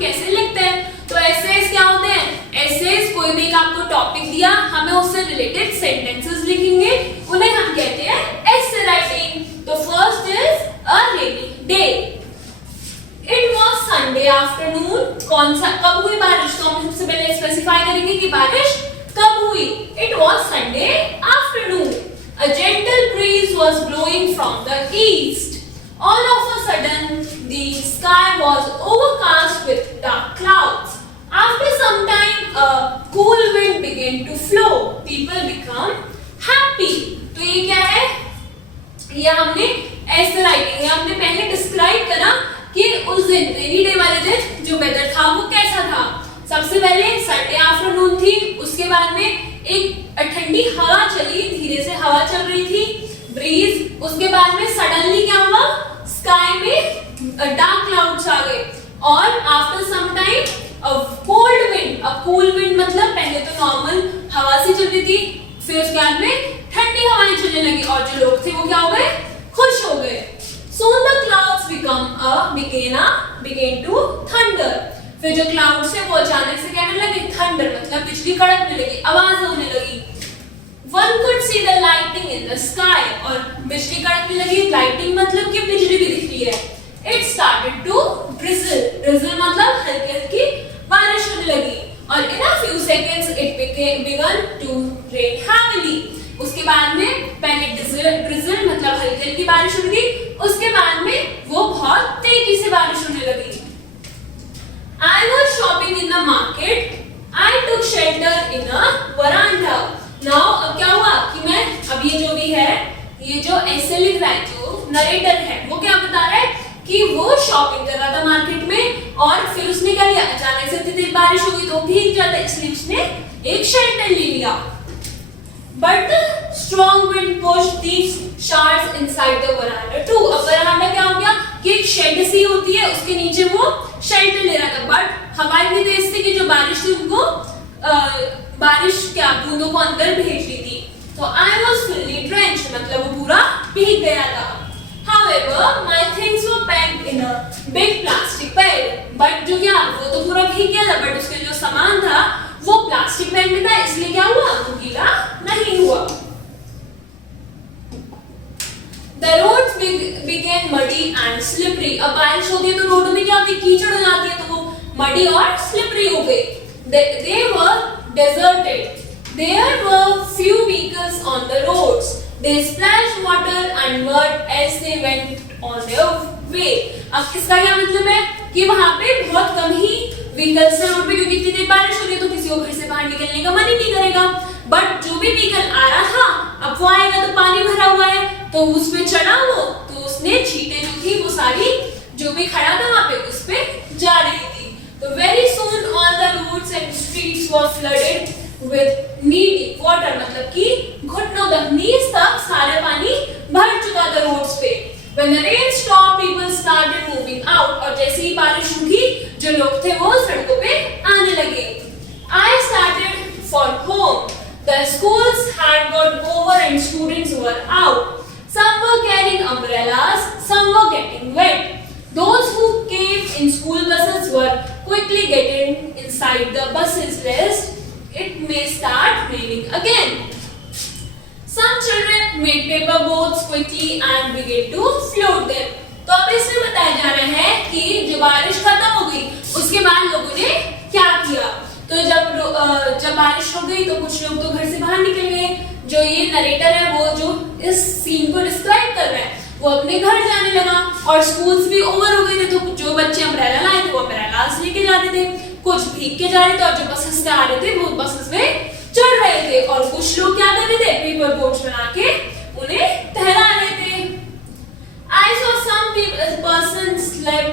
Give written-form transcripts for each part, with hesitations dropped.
कैसे लिखते हैं। तो एसेज क्या होते हैं, एसेज कोई भी एक आपको टॉपिक दिया, हमें उससे रिलेटेड सेंटेंसेस लिखेंगे, उन्हें हम कहते हैं एसे राइटिंग। तो first is a rainy day. It was Sunday afternoon. कौन सा कब हुई बारिश, तो हम सबसे पहले स्पेसिफाई करेंगे कि बारिश कब हुई। It was Sunday afternoon. A gentle breeze was blowing from the east. All of a sudden, the sky was overcast with dark clouds. After some time, a cool wind began to flow. People become happy. तो ये क्या है, ये हमने ऐसे writing, ये हमने पहले डिस्क्राइब करा कि उस दिन रेनी डे वाले दिन जो वेदर था वो कैसा था। सबसे पहले संडे आफ्टरनून थी, उसके बाद में एक ठंडी हवा चली, धीरे से हवा चल रही थी, ब्रीज। उसके बाद में सडनली क्या हुआ, स्काई में डार्क क्लाउड्स आ गए और after some time a cold wind. A cool wind मतलब पहले तो नॉर्मल हवा सी चल रही थी, फिर उसके बाद में ठंडी हवाएं चलने लगी और जो लोग थे वो क्या हो गए, खुश हो गए। Soon the clouds began to thunder. फिर जो क्लाउड्स थे वो अचानक से क्या करने लगे, थंडर मतलब बिजली कड़कने लगी, आवाज होने लगी। One could see the lightning in the sky, और बिजली कड़कने लगी, लाइटिंग मतलब कि बिजली भी दिख रही है। It started to drizzle. Drizzle मतलब हल्की हल्की बारिश होने लगी और in a few seconds it began to rain heavily. उसके बाद में पहले drizzle मतलब हल्की हल्की बारिश हो रही थी, उसके बाद में वो बहुत तेजी से बारिश होने लगी। I was shopping in the market. I took shelter in a veranda. Now अब क्या हुआ कि मैं अब ये जो भी है, ये जो ऐसे लिख रहा है, जो नरेटर है वो क्या बता रहा है कि वो शॉपिंग कर रहा था मार्केट में और फिर उसने क्या लिया, अचानक से तेज बारिश हो गई तो भीग जाता, इसलिए उसने एक शेल्टर ले लिया। But the strong wind pushed these shards inside the veranda too. अब veranda क्या हो गया कि एक शेड सी होती है, उसके नीचे वो शेल्टर ले रहा था, बट हवा इतनी तेज थी कि जो बारिश थी उनको बारिश क्या बूंदों को अंदर भेज रही थी। तो I was fully drenched मतलब वो पूरा भीग गया था। However, my things were packed in a big plastic bag. But जो क्या वो तो पूरा भीग गया था, बट उसके जो सामान था वो प्लास्टिक बैग में था, इसलिए क्या हुआ, वो गीला नहीं हुआ। The roads began muddy and slippery. अब बारिश होती है तो रोड में क्या होती है, कीचड़ हो जाती है, तो वो मडी और स्लिपरी हो गई। They were deserted. There were few vehicles on the roads. They splashed water and mud as they went on their way. अब इसका क्या मतलब है कि वहां पे बहुत कम ही व्हीकल्स है रोड पे, क्योंकि इतनी देर बारिश हो रही है तो किसी को घर से बाहर निकलने का मन ही नहीं करेगा। बट जो भी व्हीकल आ रहा था, अब वो आएगा तो पानी भरा हुआ है, तो उसमें चढ़ा वो, तो उसने छींटे जो थी वो सारी जो भी खड़ा था वहां पे उस पे जा रही थी। तो very soon all the roads and streets were flooded with knee deep water, मतलब कि घुटनों तक, नीज तक सारा पानी भर चुका था रोड्स पे। When the rain stopped, people started moving out. और जैसे ही बारिश रुकी, जो लोग थे वो सड़कों पे आने लगे। I started for home. The schools had got over and students were out. Some were carrying umbrellas, some were getting wet. Those who came in school buses were quickly getting inside the buses lest it may start raining again. Some children made paper boats quickly and began to float them. तो अब इसमें बताया जा रहा है कि जो बारिश खत्म हो गई उसके बाद लोगों ने क्या किया। तो जब बारिश हो गई तो कुछ लोग तो घर से बाहर निकल गए। जो ये नरेटर है वो जो इस सीन को डिस्क्राइब कर रहा है वो अपने घर जाने लगा और स्कूल्स भी ओवर हो गए थे, तो जो बच्चे अम्ब्रेला लाए थे वो अम्ब्रेलास लेके जा रहे थे, कुछ भीग के जा रहे थे और जो बसेस से आ रहे थे वो बसेस में चढ़ रहे थे और कुछ लोग क्या कर रहे थे, पेपर बोट्स बना के उन्हें तैरा रहे थे। I saw some persons slip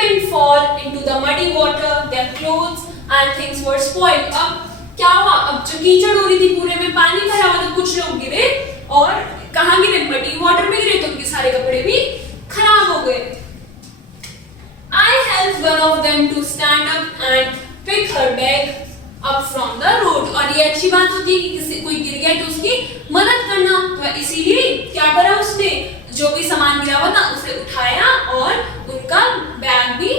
and fall into the muddy water. Their clothes and things were spoiled. अब क्या हुआ, अब जो कीचड़ हो रही थी पूरे में पानी भरा हुआ था, कुछ लोग गिरे और कहाँ गिरे, मडी वाटर में गिरे, तो उनके सारे कपड़े भी खराब हो गए। I helped one of them to stand up and pick her bag up from the road. और ये अच्छी बात होती है कि किसी कोई गिर गया तो उसकी मदद करना, तो इसीलिए क्या करा उसने, जो भी सामान गिरा हुआ था उसे उठाया और उनका बैग भी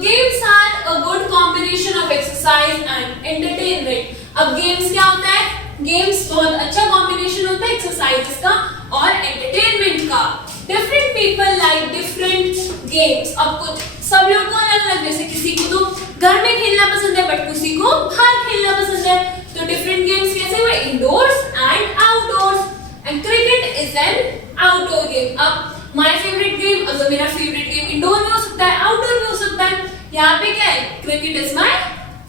games are a good combination of exercise and entertainment. अब गेम्स क्या होता है? गेम्स बहुत अच्छा कॉम्बिनेशन होता है एक्सरसाइजेस का और एंटरटेनमेंट का। Different people like different games. अब कुछ सब लोगों को अलग अलग, जैसे किसी को तो घर में खेलना पसंद है बट किसी को बाहर खेलना पसंद है। तो डिफरेंट गेम्स कैसे हुए? Indoors and outdoors. And cricket is an outdoor game. अब माय फेवरेट गेम, अगर मेरा फेवरेट गेम इंडोर में हो सकता है, आउटडोर में हो सकता है। यहाँ पे क्या है? Cricket is my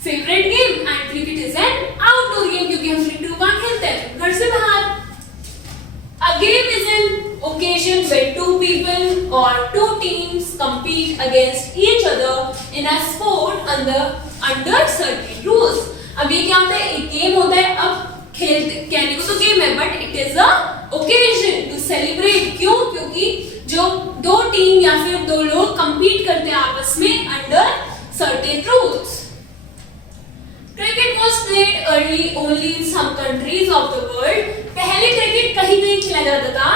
favourite game and cricket is an outdoor game, क्योंकि हम क्रिकेट को कहाँ खेलते हैं? घर से बाहर। A game is an occasion when two people or two teams compete against each other in a sport under certain rules. अब ये क्या होता है? एक गेम होता है। अब खेल कहने को तो गेम है but it is a occasion to celebrate. क्यों? क्योंकि जो दो टीम या फिर दो लोग compete करते हैं आपस में under certain rules. Cricket was played early only in some countries of the world. पहले क्रिकेट कहीं कहीं खेला जाता था।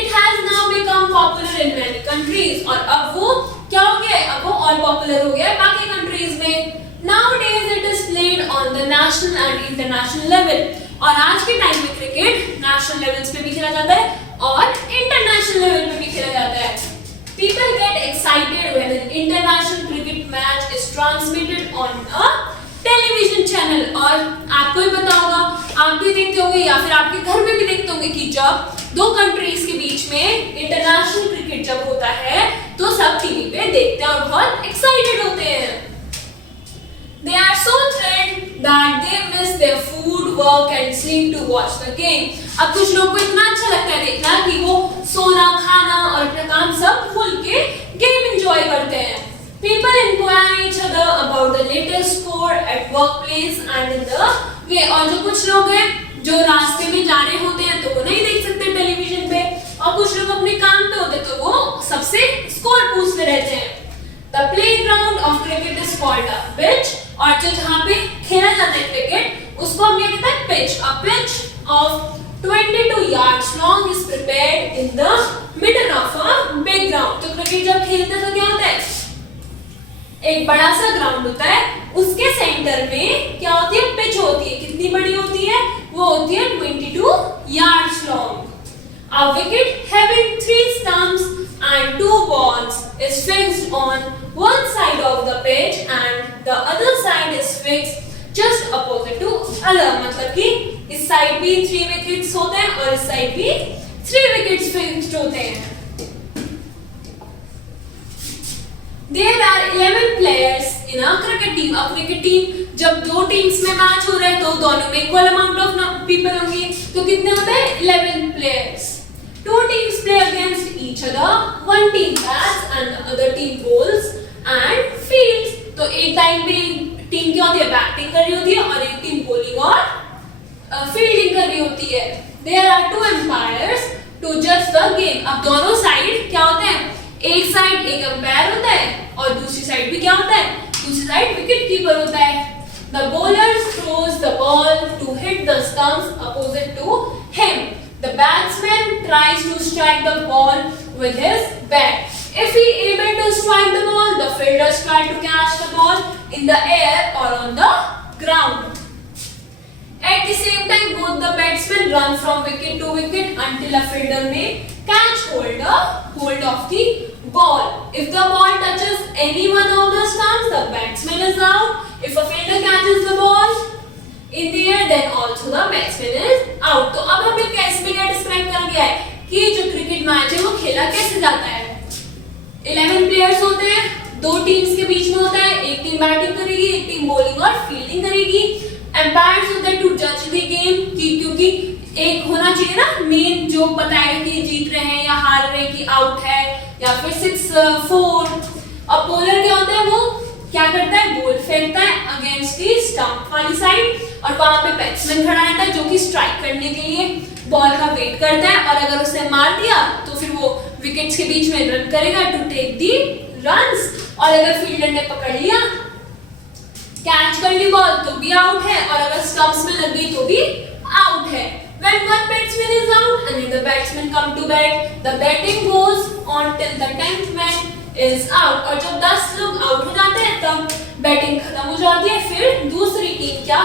It has now become popular in many countries. और अब वो क्या हो गया? अब वो और पॉपुलर हो गया है बाकी कंट्रीज में। Nowadays it is played on the national and international level. और आज के टाइम में क्रिकेट नेशनल लेवल्स पे भी खेला जाता है और इंटरनेशनल लेवल पे भी खेला जाता है। People get excited when an international cricket match is transmitted on a television channel. और आपको भी पता होगा, आप भी देखते होंगे या फिर आपके घर में भी देखते होंगे कि जब दो कंट्रीज के बीच में इंटरनेशनल क्रिकेट जब होता है तो सब टीवी पे देखते हैं और बहुत एक्साइटेड होते हैं। They are so thrilled that they miss their food, work and sleep to watch the game. अब कुछ लोगों को इतना अच्छा लगता है देखना कि वो सोना, खाना और अपना काम सब भूल के गेम एंजॉय करते हैं। People inquire each other about the latest score at workplace and in the way. और जो कुछ लोग हैं जो रास्ते में जा रहे होते हैं तो वो नहीं देख सकते टेलीविजन पे, और कुछ लोग अपने काम पे होते तो वो सबसे स्कोर पूछते रहते हैं। The playground of cricket is called a pitch. और जो जहाँ पे खेला जाता है क्रिकेट उसको हम क्या कहते हैं? Pitch. A pitch of 22 yards long is prepared in the middle of a big ground. तो क्रिकेट जब खेलते हैं तो क्या होता है? एक बड़ा सा ग्राउंड होता है, उसके सेंटर में क्या होती है? पिच होती है। कितनी बड़ी होती है? वो होती है 22 yards long. A wicket having 3 stumps and 2 balls is fixed on one side of the pitch and the other side is fixed just opposite to other. मतलब कि इस साइड भी 3 wickets होते हैं और इस साइड भी 3 wickets fixed होते हैं। There are 11 players in a cricket team. A cricket team जब दो टीम्स में मैच हो रहा है तो दोनों में इक्वल अमाउंट ऑफ पीपल होंगे, तो कितने होते हैं? 11 players. Two teams play against each other. One team bats and the other team bowls and fields. तो एक टाइम पे टीम क्या होती है? बैटिंग कर रही होती है और एक टीम बॉलिंग और फील्डिंग कर रही होती है। There are 2 umpires to judge the game. अब दोनों साइड क्या होते हैं? एक साइड एक अंपायर होता है और दूसरी साइड भी क्या होता है? दूसरी साइड विकेट कीपर होता है। The bowler throws the ball to hit the stumps opposite to him. The batsman tries to strike the ball with his bat. If he able to strike the ball, the fielders try to catch the ball in the air or on the ground. At the same time, both the batsmen run from wicket to wicket until a fielder may catch hold of the ball. If the ball touches any one of the stumps, the batsman is out. If a fielder catches the ball in the air, then also the batsman is out. तो अब हमें कैसे क्या describe करा गया है कि जो क्रिकेट मैच है वो खेला कैसे जाता है। 11 प्लेयर्स होते हैं, दो टीम्स के बीच में होता है, एक टीम बैटिंग करेगी, एक टीम बॉलिंग और फील्डिंग करेगी। एम्पायर्स होते हैं टू जज द गेम, क्योंकि एक होना चाहिए ना मेन जो बताएगा कि जीत रहे हैं या हार रहे हैं, कि आउट है या फिर 6-4। अब बॉलर क्या होता है? वो क्या करता है? बॉल फेंकता है अगेंस्ट दी स्टंप वाली साइड और वहां पे बैट्समैन खड़ा रहता है जो कि स्ट्राइक करने के लिए बॉल का वेट करता है, और अगर उसे मार दिया तो फिर वो विकेट्स के बीच में रन करेगा टू टेक दी रन्स, और अगर फील्डर ने पकड़ लिया कैच कर ली बॉल तो भी आउट है, और अगर स्टंप्स में लग गई तो भी आउट है। When one batsman is out and the batsman come to bat, the batting goes on till the 10th man is out. और जब 10 लोग आउट हो जाते हैं तब बैटिंग खत्म हो जाती है, फिर दूसरी टीम क्या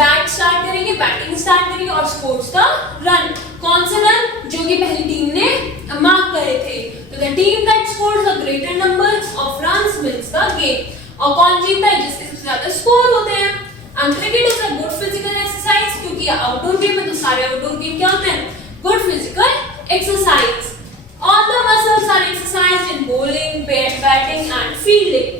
बैट स्टार्ट करेंगे, बैटिंग स्टार्ट करेंगे और स्कोर्स द रन. कौन से रन? जो कि पहली टीम ने मार्क करे थे. तो the team that scores the greater number of runs wins the game. और कौन जीतता है? जिसके सबसे ज्यादा स्कोर होते हैं. And cricket is a good physical exercise, क्योंकि आउटडोर गेम है तो सारे आउटडोर गेम क्या होते हैं? Good physical exercise. All the muscles are exercised in bowling, batting and fielding.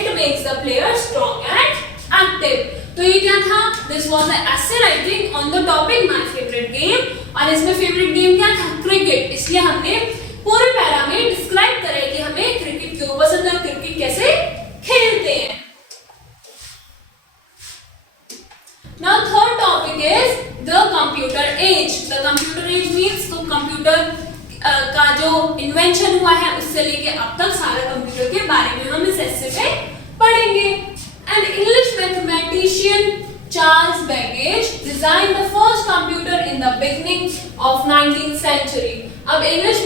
It makes the player strong and active. तो ये क्या था? This was an essay writing on the topic my favorite game. और इसमें favorite game क्या था? Cricket. इसलिए हमने पूरे पैरा में डिस्क्राइब करा है कि हमें क्रिकेट क्यों पसंद है और क्रिकेट कैसे खेलते हैं. Now third topic is the computer age. The computer age means तो कंप्यूटर का जो इन्वेंशन हुआ है उससे लेके अब तक सारा कंप्यूटर के बारे में हम इस एस्से में पढ़ेंगे. An English mathematician Charles Babbage designed the first computer in the beginning of 19th century. अब इंग्लिश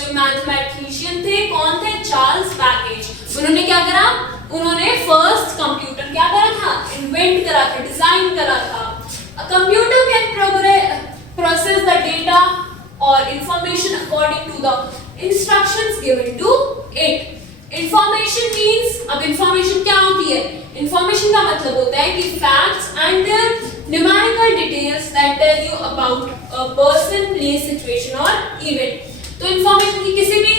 जो मैथमेटिशियन थे कौन थे? Charles Babbage. उन्होंने क्या करा? उन्होंने फर्स्ट कंप्यूटर क्या करा था? इन्वेंट करा था, डिजाइन करा था. A computer can process the data or information according to the instructions given to it. Information means, अब information क्या होती है? Information का मतलब होता है कि facts and their numerical details that tell you about a person, place, situation or event. तो information की किसी भी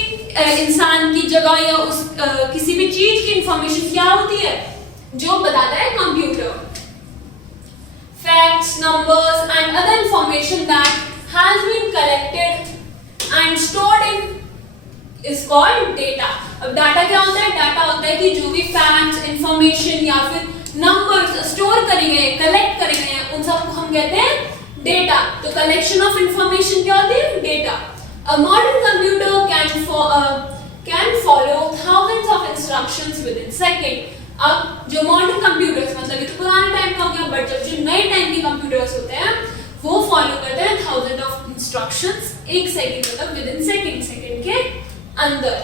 इंसान की जगह या उस किसी भी चीज की information क्या होती है? जो बताता है computer. Facts, numbers and other information that has been collected and stored in is called data. अब डाटा क्या होता है? डाटा होता है कि जो भी फैक्ट्स, इंफॉर्मेशन या फिर नंबर्स स्टोर करे गए, कलेक्ट करे गए हैं, उन सबको हम कहते हैं डेटा. तो कलेक्शन ऑफ इंफॉर्मेशन क्या होती है? Data. A modern computer can follow thousands of instructions within second. अब जो मॉडर्न कंप्यूटर्स मतलब ये तो पुराने टाइम का हो गया, बट जब जो नए टाइम के कंप्यूटर्स होते हैं वो फॉलो करते हैं थाउजेंड ऑफ इंस्ट्रक्शंस एक सेकंड मतलब विद इन सेकंड के अंदर.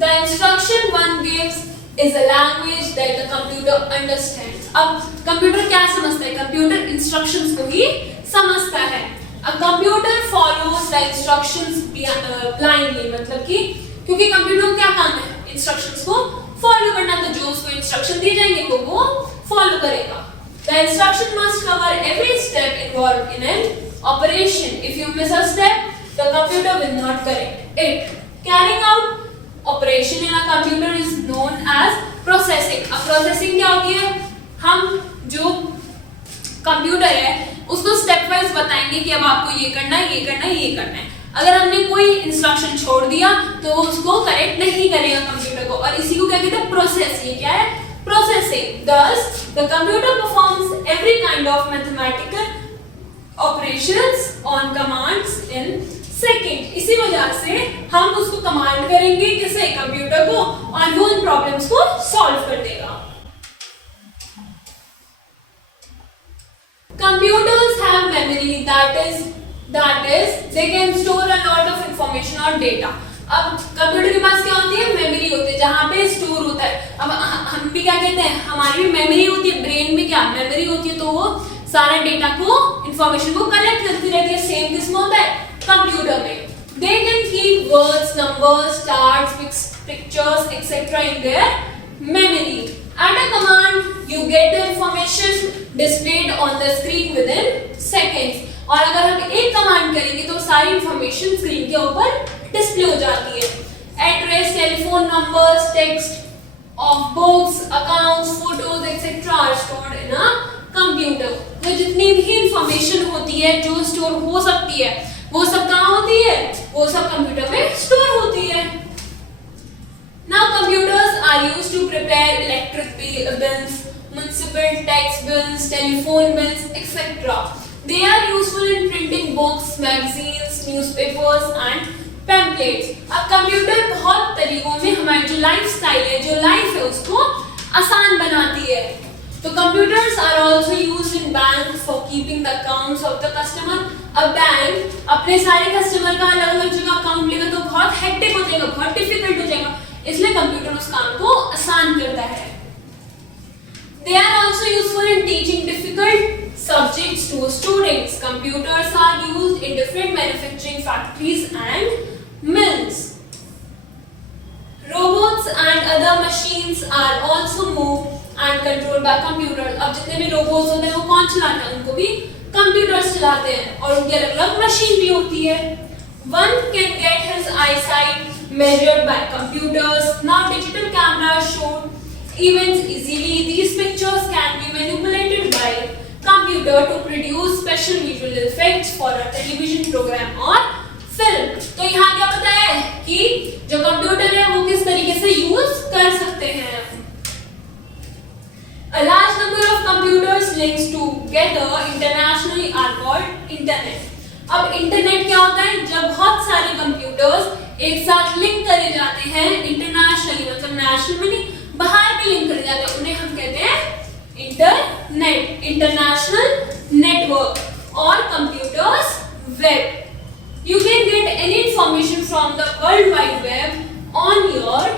The instruction one gives is a language that the computer understands. अब कंप्यूटर क्या समझता है? कंप्यूटर इंस्ट्रक्शंस को ही समझता है. A computer follows the instructions blindly, मतलब कि क्योंकि कंप्यूटर को क्या काम है? इंस्ट्रक्शंस को फॉलो करना. तो जो उसको इंस्ट्रक्शन दिए जाएंगे वो फॉलो करेगा. The instruction must cover every step involved in an operation. If you miss a step, the computer will not correct it. Carrying out operation in a computer is known as processing. अब processing क्या होती है? हम जो computer है उसको step wise बताएंगे कि अब आपको ये करना है, ये करना है, ये करना है. अगर हमने कोई इंस्ट्रक्शन छोड़ दिया तो उसको करेक्ट नहीं करेगा कंप्यूटर को, और इसी को क्या कहते हैं? प्रोसेस. ये क्या है? Processing. Thus, the computer performs every kind of mathematical operations on commands in second. इसी वजह से हम उसको कमांड करेंगे किसे? कंप्यूटर को, और वो इन प्रॉब्लम्स को सॉल्व कर देगा. Computers have memory that is they can store a lot of information or data. अब कंप्यूटर के पास क्या होती है? मेमोरी होती है जहाँ पे स्टोर होता है. अब हम भी क्या कहते हैं? हमारी भी मेमोरी होती है. ब्रेन में क्या मेमोरी होती है? तो वो सारा डेटा को, इंफॉर्मेशन को कलेक्ट करती रहती है. सेम किसमें होता है? कंप्यूटर में. They can keep words, numbers, charts, pictures, etc. in their memory. At a command, you get the information displayed on the screen within seconds. और अगर हम एक कमांड करेंगे तो सारी इंफॉर्मेशन स्क्रीन के ऊपर डिस्प्ले हो जाती है. Address, telephone numbers, text of books, accounts, photos etcetera are stored in a computer. तो जितनी भी इंफॉर्मेशन होती है जो स्टोर हो सकती है वो सब कहाँ होती है? वो सब कंप्यूटर में स्टोर होती है. Now computers are used to prepare electric bills, municipal tax bills, telephone bills, etc. They are useful in printing books, magazines, newspapers and pamphlets. अब कंप्यूटर बहुत तरीकों में हमारी जो लाइफस्टाइल है, जो लाइफ है, उसको आसान बनाती है. तो computers are also used in bank for keeping the accounts of the customer. अब बैंक अपने सारे कस्टमर का अलग अलग जगह अकाउंट लेगा तो बहुत हेक्टिक हो जाएगा, बहुत डिफिकल्ट हो जाएगा, इसलिए कंप्यूटर उस काम को आसान करता है. They are also useful in teaching difficult subjects to students. Computers are used in different manufacturing factories and mills. Robots and other machines are also moved and controlled by computers. अब जितने भी robots होते हैं वो कौन चलाता है? उनको भी कंप्यूटर्स चलाते हैं और उनकी अलग अलग मशीन भी होती है. One can get his eyesight measured by computers. Now digital cameras show events easily. These pictures can be manipulated by computer to produce special visual effects for a television program or film. तो यहाँ क्या पता है कि जो computer है वो किस तरीके से यूज कर सकते हैं. A large number of computers linked together internationally are called internet. अब इंटरनेट क्या होता है? जब बहुत सारे कंप्यूटर्स एक साथ लिंक करे जाते हैं इंटरनेशनली, मतलब नेशनल में नहीं, बाहर भी लिंक करे जाते हैं, उन्हें हम कहते हैं इंटरनेट, इंटरनेशनल नेटवर्क और computers web. You can get any information from the World Wide Web on your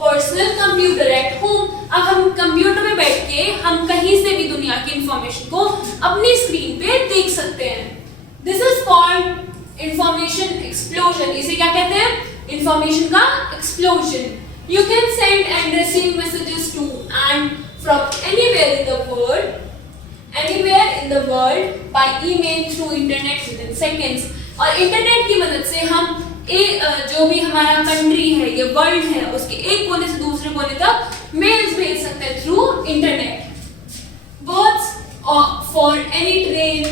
personal computer at home. अब हम कंप्यूटर में बैठ के हम कहीं से भी दुनिया की इंफॉर्मेशन को अपनी स्क्रीन पे देख सकते हैं. This is called information explosion. इसे क्या कहते हैं? इंफॉर्मेशन का explosion. You can send and receive messages to and from anywhere in the world by email through internet within seconds. और इंटरनेट की मदद से हम जो भी हमारा कंट्री है, ये वर्ल्ड है, उसके एक कोने से दूसरे कोने तक मेल्स भेज सकते हैं through internet. Berths for any train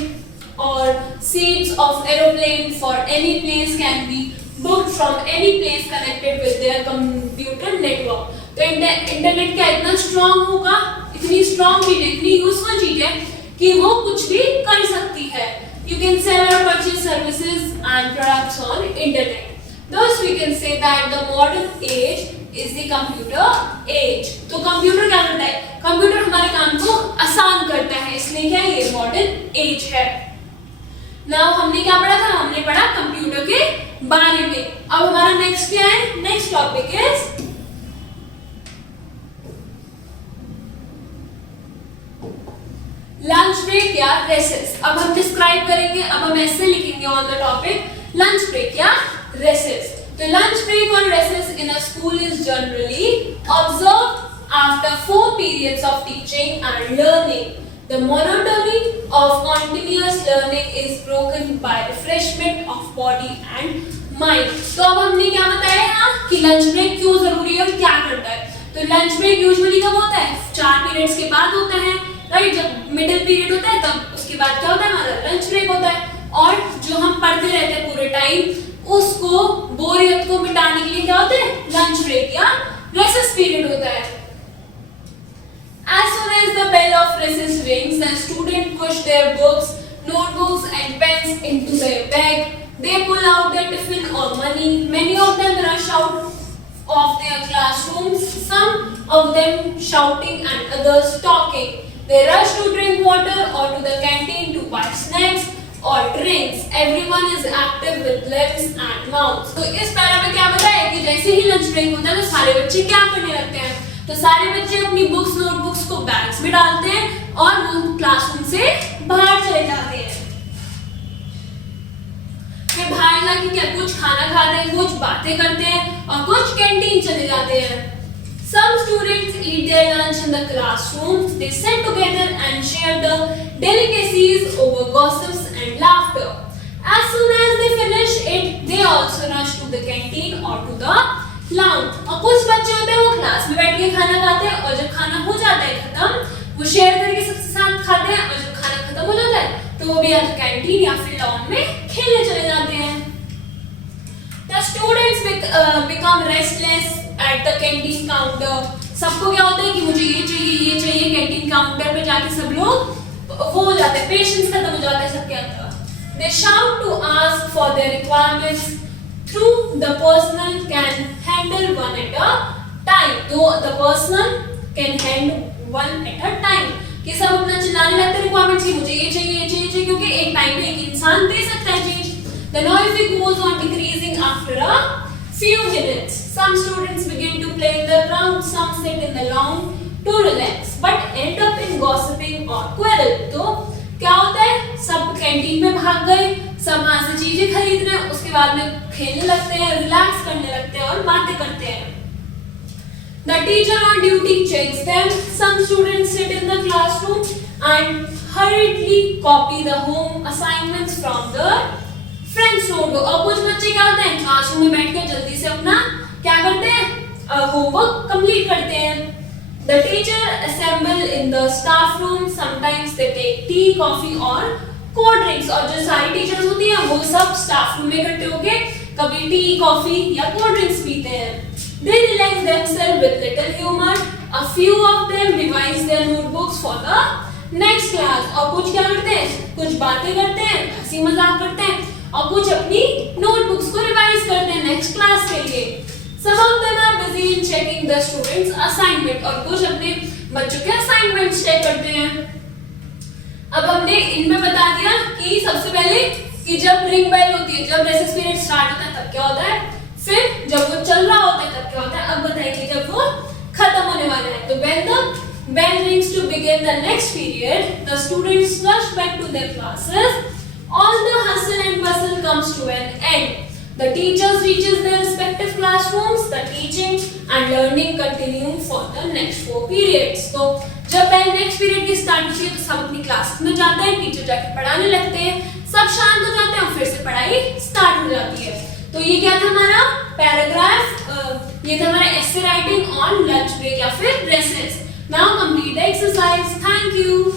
और seats of aeroplane for any place can be booked from any place connected with their computer network. तो इंटरनेट क्या इतना स्ट्रॉन्ग होगा, इतनी स्ट्रॉन्ग चीज है, इतनी यूजफुल चीज है कि वो कुछ भी कर सकती है. You can sell or purchase services and products on internet. Thus, we can say that the modern age is the computer age. तो कंप्यूटर क्या करता है? कंप्यूटर हमारे काम को आसान करता है, इसलिए क्या ये मॉडर्न एज है. Now हमने क्या पढ़ा था? हमने पढ़ा कंप्यूटर के बारे में. अब हमारा नेक्स्ट क्या है? Next topic is lunch break या रेसेस. अब हम डिस्क्राइब करेंगे, अब हम ऐसे लिखेंगे on the topic lunch break या रेसेस. तो लंच ब्रेक और recess in a school is generally observed after 4 periods of teaching and learning. The monotony of continuous learning is broken by refreshment of body and mind. तो अब हमने क्या बताया यहाँ कि लंच ब्रेक क्यों जरूरी है और क्या करता है. तो लंच ब्रेक यूजुअली कब होता है? 4 periods के बाद होता है, राइट. जब मिडिल पीरियड होता है तब उसके बाद क्या होता है? हमारा लंच ब्रेक होता है. और जो हम पढ़ते रहते हैं पूरे टाइम, उसको बोरियत को मिटाने के लिए क्या होता है? लंच ब्रेक या रेसेस पीरियड होता है. As soon as the bell of recess rings, the students push their books, notebooks and pens into their bag. They pull out their tiffin or money. Many of them rush out of their classrooms, some of them shouting and others talking. They rush to drink water or to the canteen to buy snacks or drinks. Everyone is active with lips and mouths. तो इस para में क्या बताया कि जैसे ही lunch break होता है तो सारे बच्चे क्या करने लगते हैं? तो सारे बच्चे अपनी बुक्स नोटबुक्स को बैग्स में डालते हैं और वो क्लासरूम से बाहर चले जाते हैं. फिर बाहर जाके क्या कुछ खाना खाते हैं, कुछ बातें करते हैं और कुछ कैंटीन चले जाते हैं. Some students eat their lunch in the classroom. They sit together and share the delicacies over gossips and laughter. As soon as they finish it, they also rush to the canteen or to the lounge. और कुछ बच्चे होते हैं वो class में बैठ के खाना खाते हैं और जब खाना हो जाता है खत्म, वो शेयर करके सबसे साथ खाते हैं और जब खाना खत्म हो जाता है तो वो भी या तो कैंटीन या फिर लॉन में खेलने चले जाते हैं. The students become restless at the canteen counter. सबको क्या होता है कि मुझे ये चाहिए. कैंटीन काउंटर पे जाके सब लोग वो हो जाते हैं, पेशेंस खत्म हो जाता है सबके अंदर. They shout to ask for their requirements. Through the personal can handle one at a time. तो the personal can handle one at a time, कि सब अपना चिल्लाने लगते हैं रिक्वायरमेंट्स की, मुझे ये चाहिए ये चाहिए चाहिए, क्योंकि एक टाइम पे एक इंसान दे सकता है चीज. The noise goes on decreasing after a few minutes. Some students begin to play in the ground, some sit in the lawn to relax, but end up in gossiping or quarrel. तो क्या होता है, सब canteen में भाग गए, सब वहां से चीजें खरीद रहे हैं, उसके बाद में खेलने लगते हैं, रिलैक्स करने लगते हैं और बातें करते हैं. The teacher on duty checks them. Some students sit in the classroom and hurriedly copy the home assignments from the friends notebook. और कुछ बच्चे क्या होते हैं, क्लासरूम में बैठ के जल्दी से अपना क्या करते हैं, होमवर्क कंप्लीट करते हैं. The teacher assemble in the staff room. Sometimes they take tea, coffee or cold drinks. और जो सारी टीचर्स होती हैं वो सब स्टाफ रूम में इकट्ठे होके कभी टी, कॉफी या कोल्ड ड्रिंक्स पीते हैं. They relax themselves with little humor. A few of them revise their notebooks for the next class. और कुछ क्या करते हैं, कुछ बातें करते हैं, हंसी मजाक करते हैं, और कुछ अपनी नोटबुक्स को रिवाइज करते हैं नेक्स्ट क्लास के लिए. Some of them are busy in checking the students' assignment. और कुछ अपने बच्चों के असाइनमेंट्स चेक करते हैं. अब हमने इनमें बता दिया कि सबसे पहले कि जब रिंग बेल होती है, जब रेसेस पीरियड स्टार्ट होता है तब क्या होता है, फिर जब वो चल रहा होता है तब क्या होता है. अब बताइए जब वो खत्म होने वाला है, तो when the bell rings to begin the next period, the students rush back to their classes. All the hustle and bustle comes to an end. The teachers reaches their respective classrooms. The teaching and learning continue for the next 4 periods. तो जब bell next period की start होती है तो सब अपनी class में जाते हैं, टीचर जाके पढ़ाने लगते हैं, सब शांत हो जाते हैं और फिर से पढ़ाई स्टार्ट हो जाती है. तो ये क्या था हमारा पैराग्राफ, ये था हमारा essay writing on lunch break या फिर recess. Now complete the exercise. Thank you.